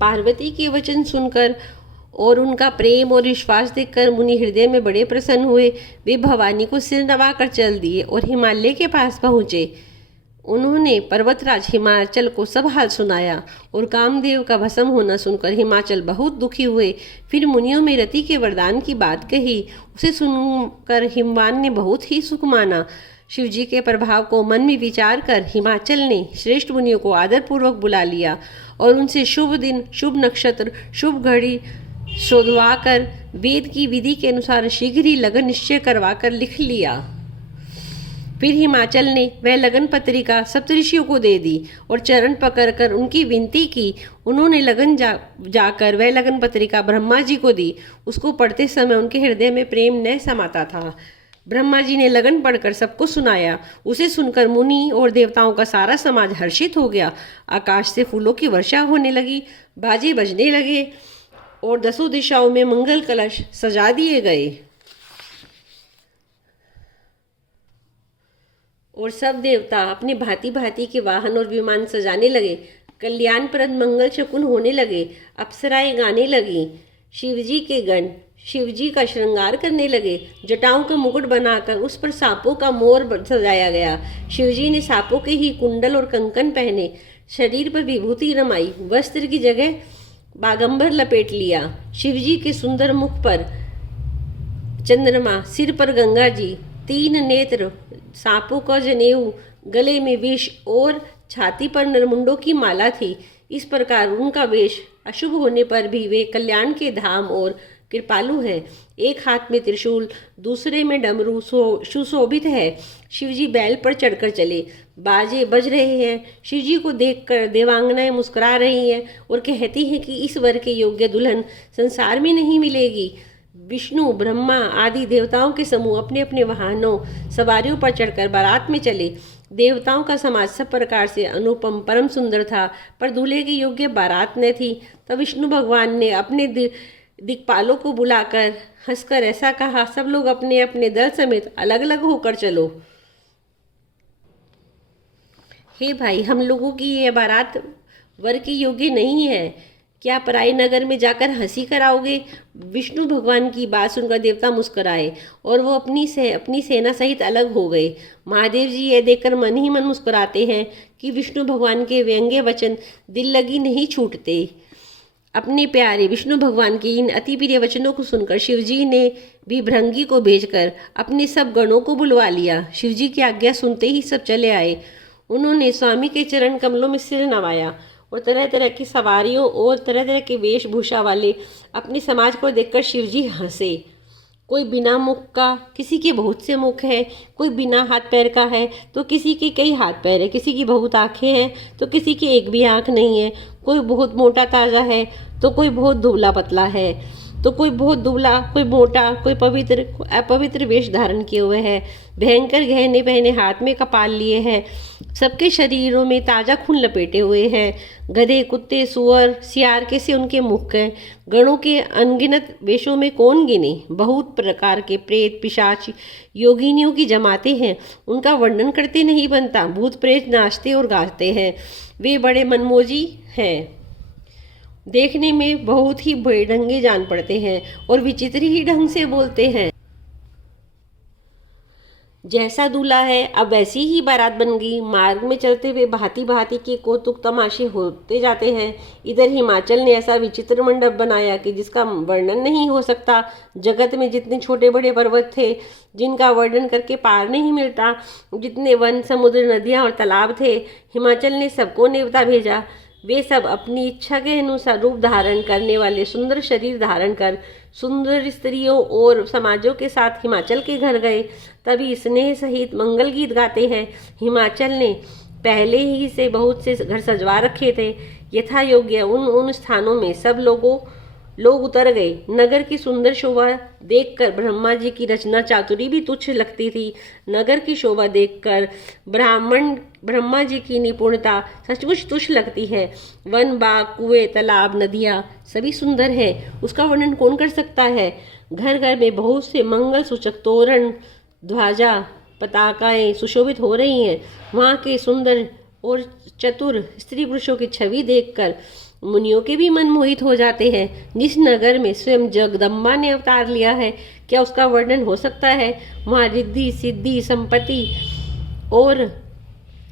पार्वती के वचन सुनकर और उनका प्रेम और विश्वास देखकर मुनि हृदय में बड़े प्रसन्न हुए। वे भवानी को सिर नवाकर चल दिए और हिमालय के पास पहुँचे। उन्होंने पर्वतराज हिमाचल को सब हाल सुनाया और कामदेव का भस्म होना सुनकर हिमाचल बहुत दुखी हुए। फिर मुनियों में रति के वरदान की बात कही। उसे सुनकर हिमवान ने बहुत ही सुख माना। शिवजी के प्रभाव को मन में विचार कर हिमाचल ने श्रेष्ठ मुनियों को आदरपूर्वक बुला लिया और उनसे शुभ दिन, शुभ नक्षत्र, शुभ घड़ी शोधवाकर वेद की विधि के अनुसार शीघ्र ही लगन निश्चय करवाकर लिख लिया। फिर हिमाचल ने वह लगन पत्रिका सप्तऋषियों को दे दी और चरण पकड़कर उनकी विनती की। उन्होंने लगन जाकर वह लगन पत्रिका ब्रह्मा जी को दी। उसको पढ़ते समय उनके हृदय में प्रेम न समाता था। ब्रह्मा जी ने लगन पढ़कर सबको सुनाया। उसे सुनकर मुनि और देवताओं का सारा समाज हर्षित हो गया। आकाश से फूलों की वर्षा होने लगी, बाजे बजने लगे और दसों दिशाओं में मंगल कलश सजा दिए गए और सब देवता अपने भांति भांति के वाहन और विमान सजाने लगे। कल्याणप्रद मंगल शकुन होने लगे। अप्सराएं गाने लगी। शिवजी के गण शिवजी का श्रृंगार करने लगे। जटाओं का मुकुट बनाकर उस पर सांपों का मोर सजाया गया। शिवजी ने सांपों के ही कुंडल और कंकन पहने, शरीर पर विभूति रमाई, वस्त्र की जगह बागंबर लपेट लिया। शिवजी के सुंदर मुख पर चंद्रमा, सिर पर गंगा जी, 3 नेत्र, सांपों का जनेऊ, गले में विष और छाती पर नरमुंडों की माला थी। इस प्रकार उनका वेश अशुभ होने पर भी वे कल्याण के धाम और कृपालु है। एक हाथ में त्रिशूल, दूसरे में डमरू सुशोभित है। शिवजी बैल पर चढ़कर चले। बाजे बज रहे हैं। शिवजी को देखकर देवांगनाएं मुस्कुरा रही हैं और कहती हैं कि इस वर के योग्य दुल्हन संसार में नहीं मिलेगी। विष्णु, ब्रह्मा आदि देवताओं के समूह अपने अपने वाहनों सवारियों पर चढ़कर बारात में चले। देवताओं का समाज सब प्रकार से अनुपम परम सुंदर था, पर दूल्हे के योग्य बारात न थी। तब विष्णु भगवान ने अपने दिक्पालों को बुलाकर हंसकर ऐसा कहा, सब लोग अपने अपने दल समेत अलग अलग होकर चलो। हे भाई, हम लोगों की ये बारात वर के योग्य नहीं है। क्या पराई नगर में जाकर हंसी कराओगे? विष्णु भगवान की बात सुनकर देवता मुस्कुराए और वो अपनी सेना सहित अलग हो गए। महादेव जी यह देखकर मन ही मन मुस्कुराते हैं कि विष्णु भगवान के व्यंग्य वचन दिल लगी नहीं छूटते। अपने प्यारे विष्णु भगवान के इन अति प्रिय वचनों को सुनकर शिवजी ने भी भृंगी को भेजकर अपने सब गणों को बुलवा लिया। शिवजी की आज्ञा सुनते ही सब चले आए। उन्होंने स्वामी के चरण कमलों में सिर नवाया और तरह तरह की सवारियों और तरह तरह के वेशभूषा वाले अपने समाज को देखकर शिवजी हंसे। कोई बिना मुख का, किसी के बहुत से मुख है, कोई बिना हाथ पैर का है तो किसी के कई हाथ पैर है, किसी की बहुत आंखें हैं तो किसी की एक भी आंख नहीं है, कोई बहुत मोटा ताज़ा है तो कोई बहुत दुबला पतला है, तो कोई बहुत दुबला, कोई मोटा, कोई पवित्र, अपवित्र वेश धारण किए हुए है, भयंकर गहने पहने, हाथ में कपाल लिए है, सबके शरीरों में ताज़ा खून लपेटे हुए हैं। गधे, कुत्ते, सुअर, सियार कैसे उनके मुख हैं। गणों के अनगिनत वेशों में कौन गिने। बहुत प्रकार के प्रेत, पिशाच, योगिनियों की जमाते हैं। उनका वर्णन करते नहीं बनता। भूत प्रेत नाचते और गाते हैं। वे बड़े मनमोजी हैं, देखने में बहुत ही बेढंगे जान पड़ते हैं और विचित्र ही ढंग से बोलते हैं। जैसा दूल्हा है अब वैसी ही बारात बन गई। मार्ग में चलते हुए भांति भांति के कौतुक तमाशे होते जाते हैं। इधर हिमाचल ने ऐसा विचित्र मंडप बनाया कि जिसका वर्णन नहीं हो सकता। जगत में जितने छोटे बड़े पर्वत थे जिनका वर्णन करके पार नहीं मिलता, जितने वन, समुद्र, नदियाँ और तालाब थे, हिमाचल ने सबको न्योता भेजा। वे सब अपनी इच्छा के अनुसार रूप धारण करने वाले सुंदर शरीर धारण कर सुंदर स्त्रियों और समाजों के साथ हिमाचल के घर गए। तभी स्नेह सहित मंगल गीत गाते हैं। हिमाचल ने पहले ही से बहुत से घर सजवा रखे थे। यथा योग्य उन स्थानों में सब लोग उतर गए। नगर की सुंदर शोभा देखकर ब्रह्मा जी की रचना चातुरी भी तुच्छ लगती थी। नगर की शोभा देखकर ब्रह्मा जी की निपुणता सचमुच तुच्छ लगती है। वन, बाग, कुएं, तालाब, नदियाँ सभी सुंदर है, उसका वर्णन कौन कर सकता है। घर घर में बहुत से मंगल सूचक तोरण, ध्वजा, पताकाएं सुशोभित हो रही हैं। वहाँ के सुंदर और चतुर स्त्री पुरुषों की छवि देखकर मुनियों के भी मन मोहित हो जाते हैं। जिस नगर में स्वयं जगदम्बा ने अवतार लिया है, क्या उसका वर्णन हो सकता है? वहाँ रिद्धि सिद्धि संपत्ति और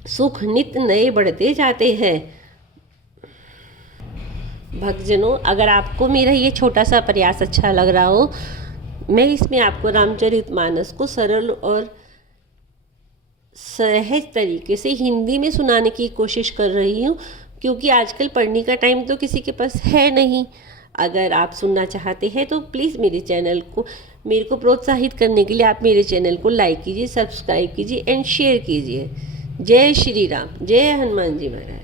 सुख नित्य नए बढ़ते जाते हैं। भक्तजनों, अगर आपको मेरा ये छोटा सा प्रयास अच्छा लग रहा हो, मैं इसमें आपको रामचरितमानस को सरल और सहज तरीके से हिंदी में सुनाने की कोशिश कर रही हूँ, क्योंकि आजकल पढ़ने का टाइम तो किसी के पास है नहीं। अगर आप सुनना चाहते हैं तो प्लीज़ मेरे को प्रोत्साहित करने के लिए आप मेरे चैनल को लाइक कीजिए, सब्सक्राइब कीजिए एंड शेयर कीजिए। जय श्री राम, जय हनुमान जी महाराज।